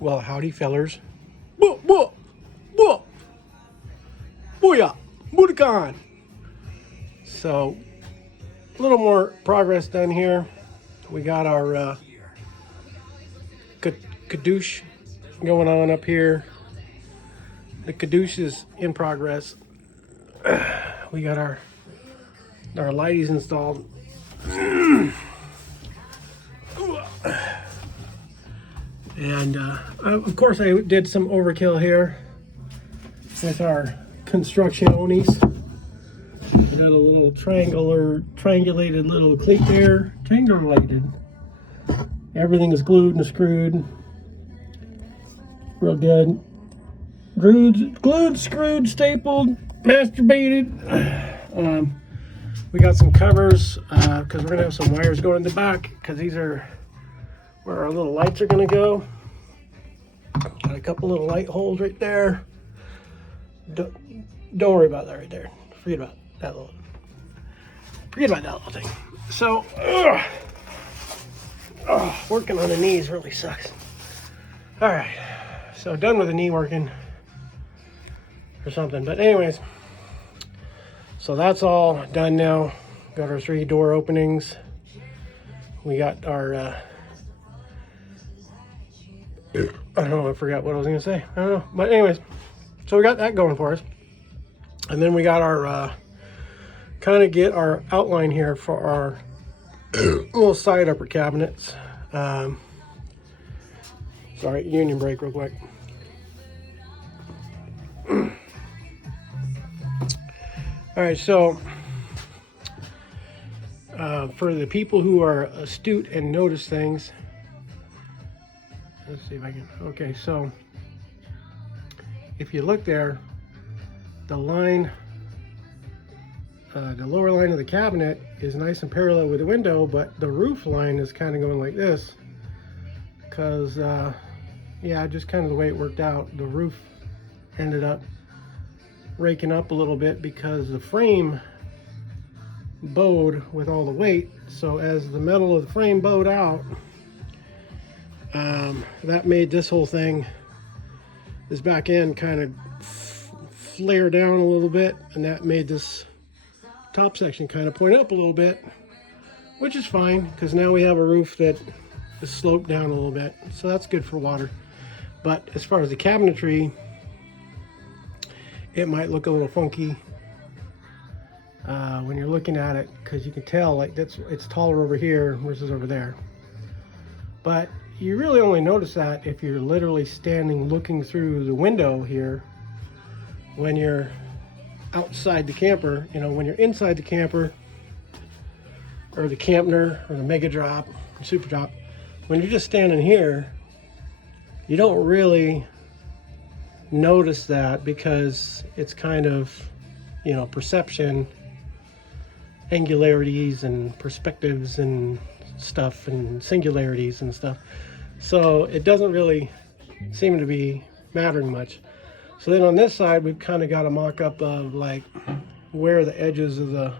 Well, howdy, fellers. Booyah! Budokan! So, a little more progress done here. We got our kadoosh going on up here. The kadoosh is in progress. We got our lighties installed. And of course I did some overkill here with our construction onis. We got a little triangulated little cleat there. Triangulated. Everything is glued and screwed. Real good. Glued, screwed, stapled, masturbated. We got some covers because we're going to have some wires going in the back because these are where our little lights are going to go. Got a couple little light holes right there. Don't worry about that right there. Forget about that little thing. So, working on the knees really sucks. All right, so done with the knee working or something. But anyways, so that's all done now. Got our 3 door openings. We got our I don't know, I forgot what I was gonna say. I don't know. But anyways, so we got that going for us. And then we got our kind of get our outline here for our little side upper cabinets. Sorry, union brake real quick. All right, so for the people who are astute and notice things, let's see if I can. Okay, so if you look there, the line, the lower line of the cabinet is nice and parallel with the window, but the roof line is kind of going like this because, yeah, just kind of the way it worked out. The roof ended up raking up a little bit because the frame bowed with all the weight. So as the metal of the frame bowed out, that made this whole thing, this back end, kind of flare down a little bit, and that made this top section kind of point up a little bit, which is fine because now we have a roof that is sloped down a little bit, so that's good for water. But as far as the cabinetry, it might look a little funky when you're looking at it, because you can tell like it's taller over here versus over there. But you really only notice that if you're literally standing looking through the window here. When you're outside the camper, you know, when you're inside the camper or the Campner or the Mega Drop or Super Drop, when you're just standing here, you don't really notice that because it's kind of, you know, perception, angularities and perspectives and stuff and singularities and stuff. So it doesn't really seem to be mattering much. So then on this side, we've kind of got a mock-up of like where the edges of the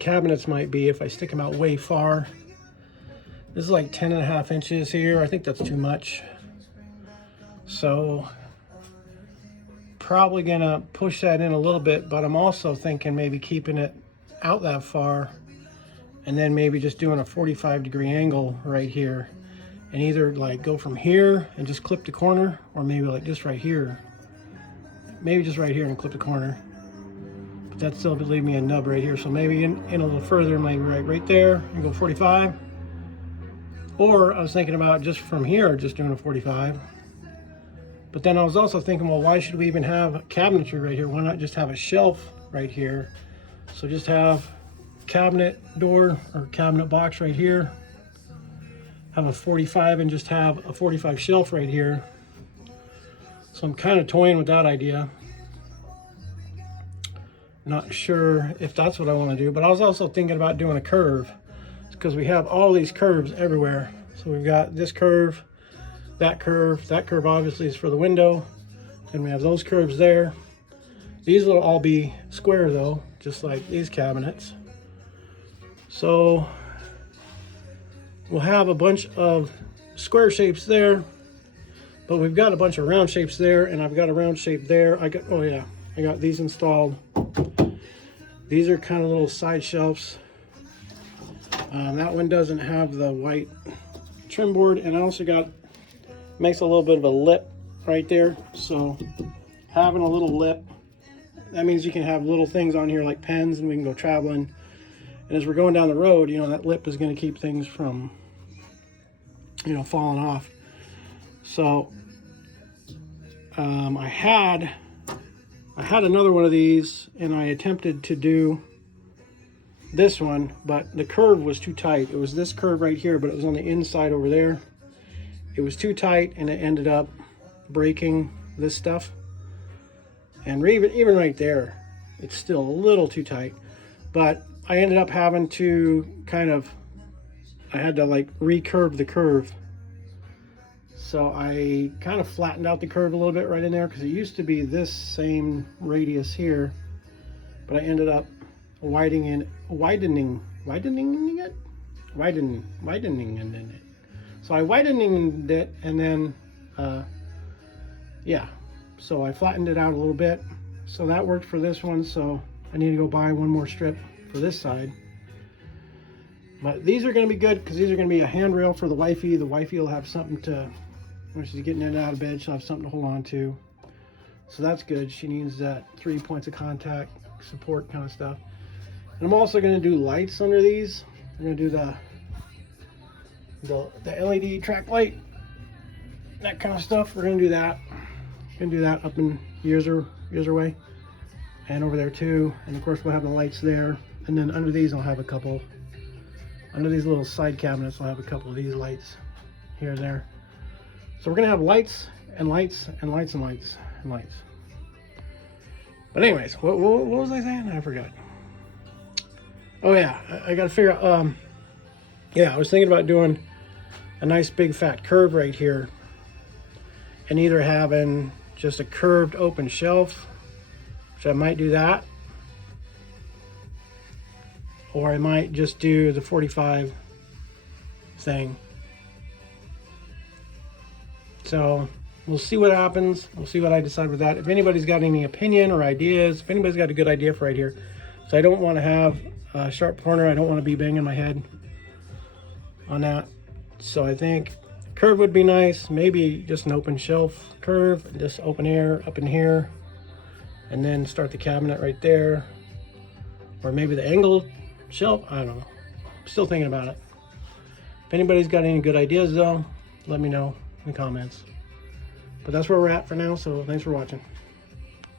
cabinets might be if I stick them out way far. This is like 10.5 inches here. I think that's too much. So probably gonna push that in a little bit, but I'm also thinking maybe keeping it out that far and then maybe just doing a 45-degree angle right here. And either like go from here and just clip the corner, or maybe like just right here. Maybe just right here and clip the corner. But that still would leave me a nub right here. So maybe in a little further, maybe right there and go 45. Or I was thinking about just from here, just doing a 45. But then I was also thinking, well, why should we even have cabinetry right here? Why not just have a shelf right here? So just have cabinet door or cabinet box right here. Have a 45 and just have a 45 shelf right here. So I'm kind of toying with that idea. Not sure if that's what I want to do, but I was also thinking about doing a curve because we have all these curves everywhere. So we've got this curve, that curve obviously is for the window, and we have those curves there. These will all be square though, just like these cabinets. So we'll have a bunch of square shapes there, but we've got a bunch of round shapes there, and I've got a round shape there. I got these installed. These are kind of little side shelves. That one doesn't have the white trim board, and I also got, makes a little bit of a lip right there. So having a little lip, that means you can have little things on here like pens, and we can go traveling. And as we're going down the road, you know, that lip is going to keep things from, you know, falling off. So I had another one of these, and I attempted to do this one, but the curve was too tight. It was this curve right here, but it was on the inside over there. It was too tight, and it ended up breaking this stuff. And even right there, it's still a little too tight. But I ended up having to I had to like recurve the curve. So I kind of flattened out the curve a little bit right in there, because it used to be this same radius here, but I ended up widening it. So I widened it, and then yeah, so I flattened it out a little bit. So that worked for this one. So I need to go buy one more strip for this side. But these are going to be good, because these are going to be a handrail for the wifey. The wifey will have something to, when she's getting in and out of bed, she'll have something to hold on to. So that's good. She needs that 3 points of contact support kind of stuff. And I'm also going to do lights under these. I'm going to do the LED track light, that kind of stuff. We're going to do that. Going to do that up in user way, and over there too. And of course we'll have the lights there. And then under these I'll have a couple. Under these little side cabinets I'll have a couple of these lights here and there. So we're going to have lights and lights and lights and lights and lights. But anyways, what was I saying? I forgot. Oh yeah, I got to figure out, yeah, I was thinking about doing a nice big fat curve right here, and either having just a curved open shelf, which I might do that, or I might just do the 45 thing. So we'll see what happens. We'll see what I decide with that. If anybody's got any opinion or ideas, if anybody's got a good idea for right here. So I don't want to have a sharp corner. I don't want to be banging my head on that. So I think curve would be nice. Maybe just an open shelf curve, just open air up in here, and then start the cabinet right there. Or maybe the angled shelf. I don't know. Still thinking about it. If anybody's got any good ideas though, let me know in the comments. But that's where we're at for now, so thanks for watching.